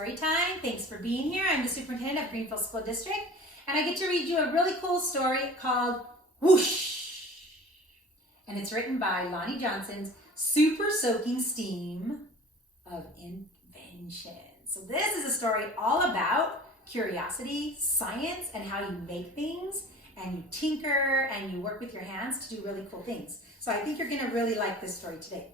story time. Thanks for being here. I'm the superintendent of Greenfield School District, and I get to read you a really cool story called Whoosh. And it's written by Lonnie Johnson's Super Soaking Steam of Invention. So this is a story all about curiosity, science, and how you make things, and you tinker, and you work with your hands to do really cool things. So I think you're going to really like this story today.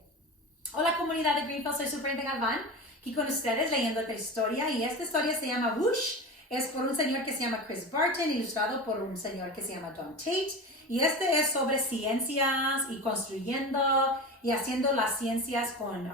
Hola comunidad de Greenfield, soy Superintendente Galván, aquí con ustedes leyendo otra historia, y esta historia se llama Whoosh, es por un señor que se llama Chris Barton, ilustrado por un señor que se llama Don Tate, y este es sobre ciencias y construyendo y haciendo las ciencias con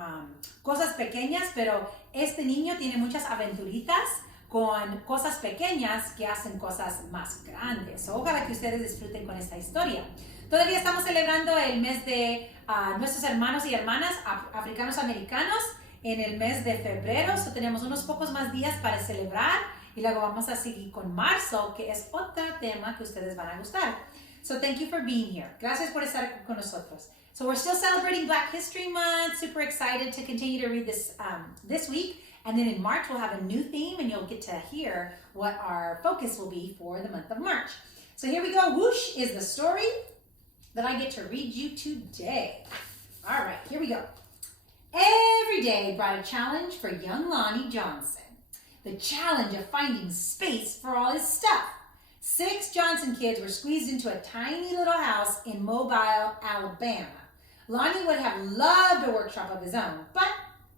cosas pequeñas, pero este niño tiene muchas aventuritas con cosas pequeñas que hacen cosas más grandes. Ojalá que ustedes disfruten con esta historia. Todavía estamos celebrando el mes de nuestros hermanos y hermanas africanos americanos en el mes de febrero. So tenemos unos pocos más días para celebrar y luego vamos a seguir con marzo, que es otro tema que ustedes van a gustar. So thank you for being here. Gracias por estar con nosotros. So we're still celebrating Black History Month. Super excited to continue to read this this week. And then in March, we'll have a new theme, and you'll get to hear what our focus will be for the month of March. So here we go. Whoosh is the story that I get to read you today. All right, here we go. Every day brought a challenge for young Lonnie Johnson. The challenge of finding space for all his stuff. 6 Johnson kids were squeezed into a tiny little house in Mobile, Alabama. Lonnie would have loved a workshop of his own, but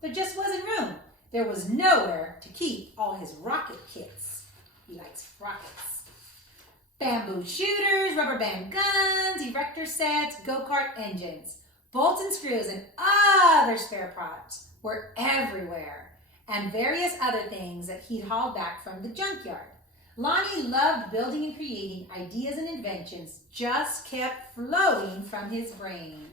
there just wasn't room. There was nowhere to keep all his rocket kits. He likes rockets. Bamboo shooters, rubber band guns, erector sets, go-kart engines, bolts and screws, and other spare parts were everywhere, and various other things that he'd hauled back from the junkyard. Lonnie loved building and creating. Ideas and inventions just kept flowing from his brain.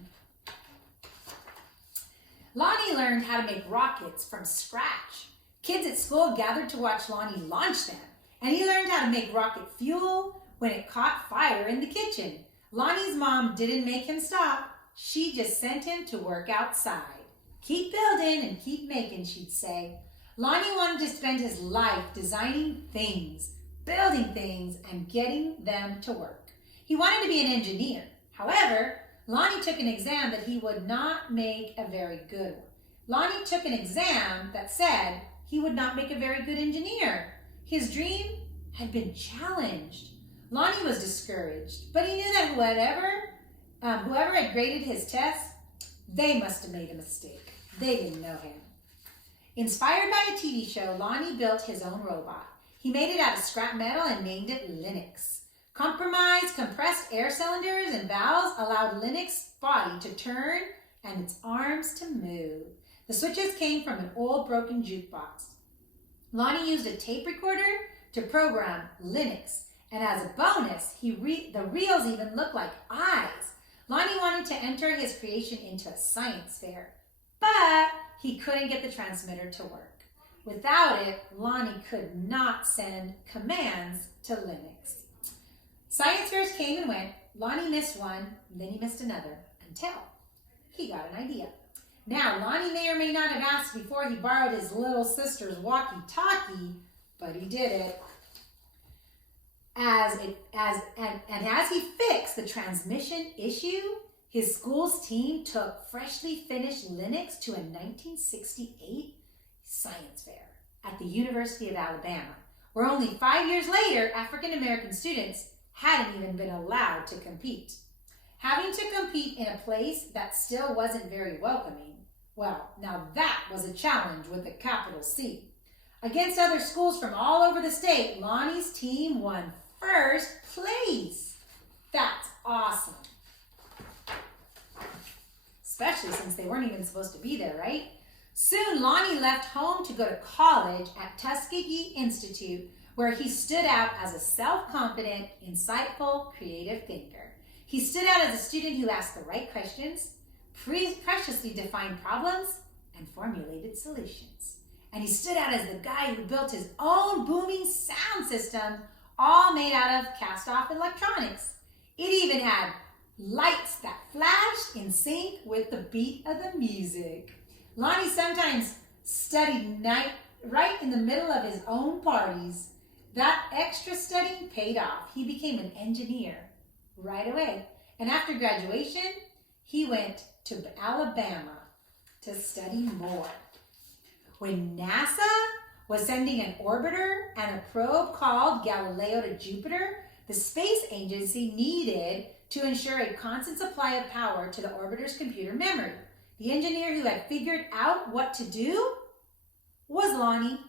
Lonnie learned how to make rockets from scratch. Kids at school gathered to watch Lonnie launch them, and he learned how to make rocket fuel when it caught fire in the kitchen. Lonnie's mom didn't make him stop. She just sent him to work outside. Keep building and keep making, she'd say. Lonnie wanted to spend his life designing things, building things, and getting them to work. He wanted to be an engineer. However, Lonnie took an exam that he would not make a very good one. Lonnie took an exam that said he would not make a very good engineer. His dream had been challenged. Lonnie was discouraged, but he knew that whoever had graded his test, they must have made a mistake. They didn't know him. Inspired by a TV show, Lonnie built his own robot. He made it out of scrap metal and named it Linux. Compromised compressed air cylinders and valves allowed Linux's body to turn and its arms to move. The switches came from an old broken jukebox. Lonnie used a tape recorder to program Linux, and as a bonus, the reels even looked like eyes. Lonnie wanted to enter his creation into a science fair, but he couldn't get the transmitter to work. Without it, Lonnie could not send commands to Linux. Science fairs came and went. Lonnie missed one, and then he missed another, until he got an idea. Now, Lonnie may or may not have asked before he borrowed his little sister's walkie-talkie, but he did it. As he fixed the transmission issue, his school's team took freshly finished Linux to a 1968 science fair at the University of Alabama, where only 5 years later, African-American students hadn't even been allowed to compete. Having to compete in a place that still wasn't very welcoming, well, now that was a challenge with a capital C. Against other schools from all over the state, Lonnie's team won first place. That's awesome. Especially since they weren't even supposed to be there, right? Soon, Lonnie left home to go to college at Tuskegee Institute, where he stood out as a self-confident, insightful, creative thinker. He stood out as a student who asked the right questions, preciously defined problems, and formulated solutions. And he stood out as the guy who built his own booming sound system, all made out of cast-off electronics. It even had lights that flashed in sync with the beat of the music. Lonnie sometimes studied night right in the middle of his own parties. That extra studying paid off. He became an engineer right away. And after graduation, he went to Alabama to study more. When NASA was sending an orbiter and a probe called Galileo to Jupiter, the space agency needed to ensure a constant supply of power to the orbiter's computer memory. The engineer who had figured out what to do was Lonnie.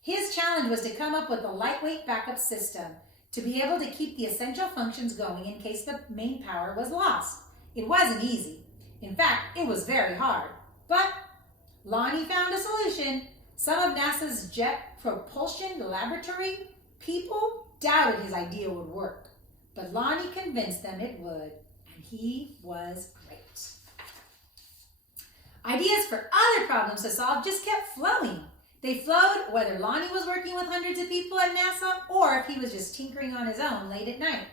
His challenge was to come up with a lightweight backup system to be able to keep the essential functions going in case the main power was lost. It wasn't easy. In fact, it was very hard. But Lonnie found a solution. Some of NASA's Jet Propulsion Laboratory people doubted his idea would work. But Lonnie convinced them it would, and he was great. Ideas for other problems to solve just kept flowing. They flowed whether Lonnie was working with hundreds of people at NASA or if he was just tinkering on his own late at night.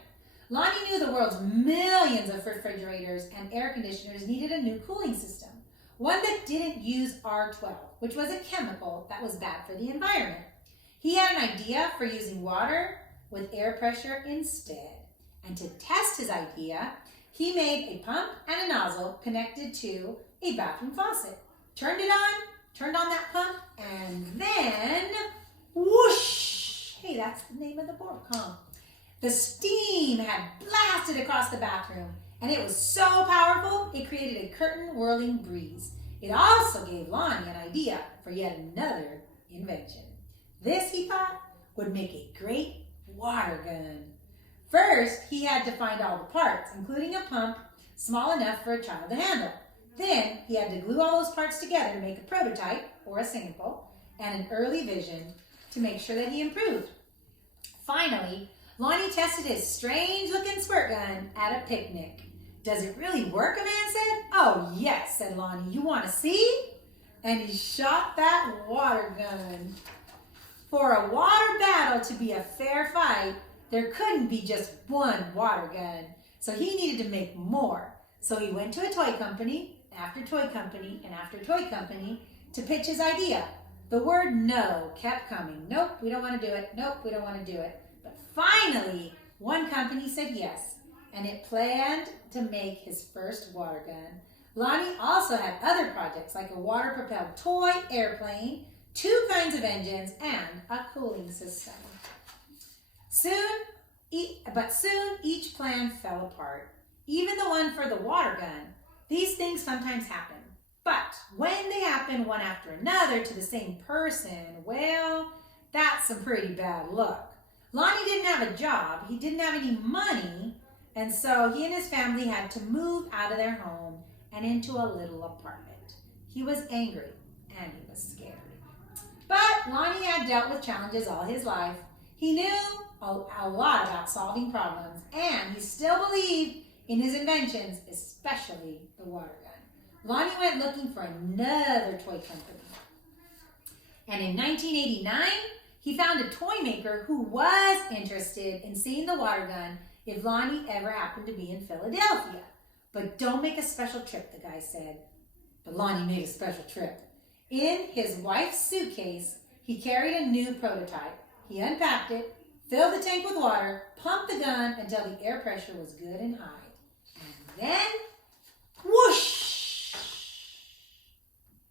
Lonnie knew the world's millions of refrigerators and air conditioners needed a new cooling system, one that didn't use R12, which was a chemical that was bad for the environment. He had an idea for using water with air pressure instead. And to test his idea, he made a pump and a nozzle connected to a bathroom faucet. Turned on that pump, and then whoosh! Hey, that's the name of the book, huh? The steam had blasted across the bathroom, and it was so powerful, it created a curtain-whirling breeze. It also gave Lonnie an idea for yet another invention. This, he thought, would make a great water gun. First, he had to find all the parts, including a pump small enough for a child to handle. Then, he had to glue all those parts together to make a prototype, or a sample, and an early vision to make sure that he improved. Finally, Lonnie tested his strange-looking squirt gun at a picnic. "Does it really work?" a man said. "Oh, yes," said Lonnie. "You want to see?" And he shot that water gun. For a water battle to be a fair fight, there couldn't be just one water gun. So he needed to make more. So he went to a toy company, after toy company, and after toy company to pitch his idea. The word no kept coming. Nope, we don't want to do it. Nope, we don't want to do it. But finally, one company said yes, and it planned to make his first water gun. Lonnie also had other projects like a water-propelled toy airplane, 2 kinds of engines, and a cooling system. Soon each plan fell apart, even the one for the water gun. These things sometimes happen, but when they happen one after another to the same person, well, that's some pretty bad luck. Lonnie didn't have a job, he didn't have any money, and so he and his family had to move out of their home and into a little apartment. He was angry and he was scared. But Lonnie had dealt with challenges all his life. He knew a lot about solving problems, and he still believed in his inventions, especially the water gun. Lonnie went looking for another toy company. And in 1989, he found a toy maker who was interested in seeing the water gun if Lonnie ever happened to be in Philadelphia. "But don't make a special trip," the guy said. But Lonnie made a special trip. In his wife's suitcase, he carried a new prototype. He unpacked it, filled the tank with water, pumped the gun until the air pressure was good and high. And then, whoosh!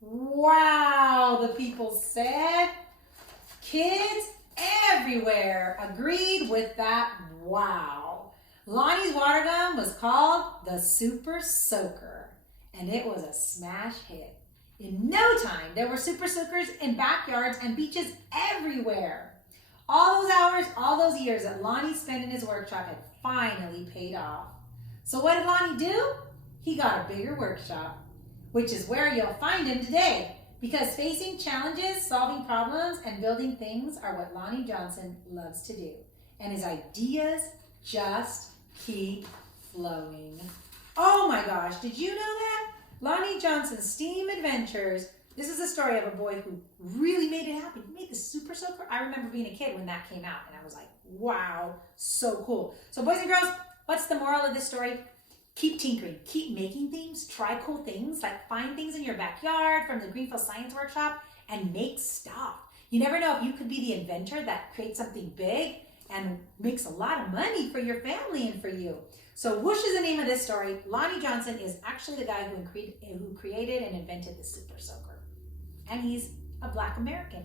Wow, the people said. Kids everywhere agreed with that wow. Lonnie's water gun was called the Super Soaker, and it was a smash hit. In no time, there were super soakers in backyards and beaches everywhere. All those hours, all those years that Lonnie spent in his workshop had finally paid off. So what did Lonnie do? He got a bigger workshop, which is where you'll find him today, because facing challenges, solving problems, and building things are what Lonnie Johnson loves to do. And his ideas just keep flowing. Oh my gosh, did you know that? Lonnie Johnson's STEAM Adventures. This is a story of a boy who really made it happen. He made the Super Soaker. I remember being a kid when that came out, and I was like, wow, so cool. So boys and girls, what's the moral of this story? Keep tinkering, keep making things, try cool things, like find things in your backyard from the Greenfield Science Workshop and make stuff. You never know if you could be the inventor that creates something big and makes a lot of money for your family and for you. So whoosh is the name of this story. Lonnie Johnson is actually the guy who created and invented the Super Soaker. And he's a Black American.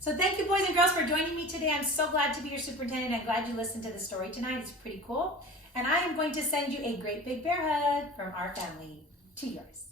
So thank you, boys and girls, for joining me today. I'm so glad to be your superintendent. I'm glad you listened to the story tonight. It's pretty cool. And I am going to send you a great big bear hug from our family to yours.